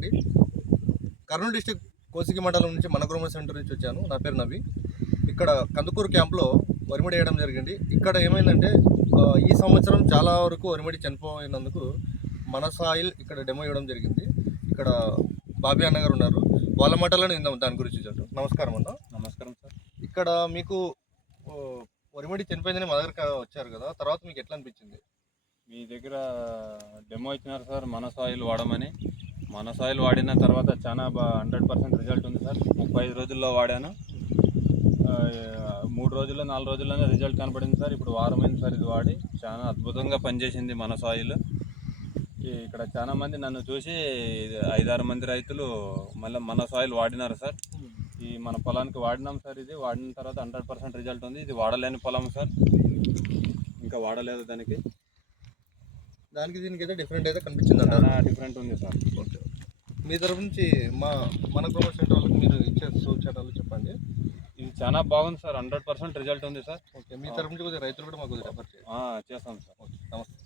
అండి. కర్నూలు డిస్టిక్ కోసిగి మండలం నుంచి మన గ్రోమర్ సెంటర్ నుంచి వచ్చాను. నా పేరు నవి. ఇక్కడ కందుకూరు క్యాంప్లో వరిమడి వేయడం జరిగింది. ఇక్కడ ఏమైందంటే ఈ సంవత్సరం చాలా వరకు వరిమడి చనిపోయినందుకు మన సాయిల్ ఇక్కడ డెమో ఇవ్వడం జరిగింది. ఇక్కడ బాబీ అన్నగారు ఉన్నారు, వాళ్ళ మాటలను విందాం దాని గురించి చెప్పండి. నమస్కారం అన్న. నమస్కారం సార్. ఇక్కడ మీకు వరిమడి చనిపోయిందని మా దగ్గర వచ్చారు కదా, తర్వాత మీకు ఎట్లా అనిపించింది? మీ దగ్గర డెమో ఇచ్చినారు సార్ మన సాయిల్ వాడమని. మన సాయిల్ వాడిన తర్వాత చాలా 100% రిజల్ట్ ఉంది సార్. 35 రోజుల్లో వాడాను. 3 రోజుల్లో 4 రోజుల్లోనే రిజల్ట్ కనపడింది సార్. ఇప్పుడు వారమైంది సార్ ఇది వాడి. చాలా అద్భుతంగా పనిచేసింది మన సాయిల్. ఇక్కడ చాలా మంది నన్ను చూసి 5-6 మంది రైతులు మళ్ళీ మన సాయిల్ వాడినారు సార్. ఈ మన పొలానికి వాడినాం సార్. ఇది వాడిన తర్వాత 100% రిజల్ట్ ఉంది. ఇది వాడలేని పొలం సార్, ఇంకా వాడలేదు. దానికి దీనికి అయితే డిఫరెంట్ అయితే కనిపించింది అన్న. చాలా డిఫరెంట్ ఉంది సార్. ఓకే, మీ తరఫు నుంచి మన గ్రోమర్ సెంటర్ వాళ్ళకి మీరు ఇచ్చే సూచనలు చెప్పండి. ఇది చాలా బాగుంది సార్. 100% రిజల్ట్ ఉంది సార్. ఓకే, మీ తరఫు నుంచి కొద్దిగా రైతులు కూడా మాకు రెఫర్ చేస్తాం చేస్తాం సార్. ఓకే, నమస్తే.